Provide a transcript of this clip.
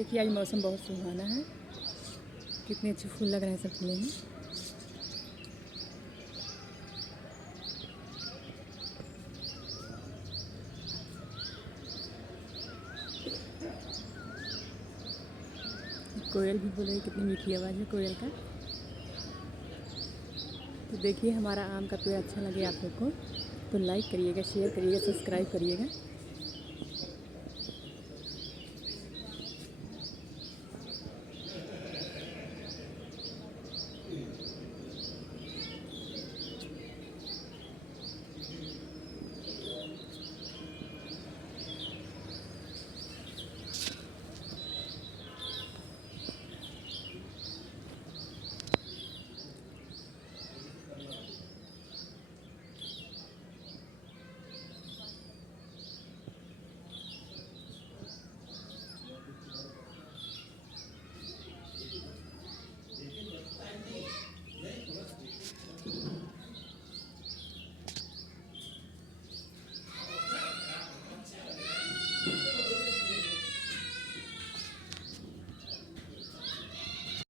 देखिए आज मौसम बहुत सुहाना है, कितने अच्छे फूल लग रहे हैं सब फूलों में। कोयल भी बोल रही, कितनी मीठी आवाज़ है कोयल का। तो देखिए हमारा आम का पेड़ अच्छा लगे आप लोग को तो लाइक करिएगा, शेयर करिएगा, सब्सक्राइब करिएगा।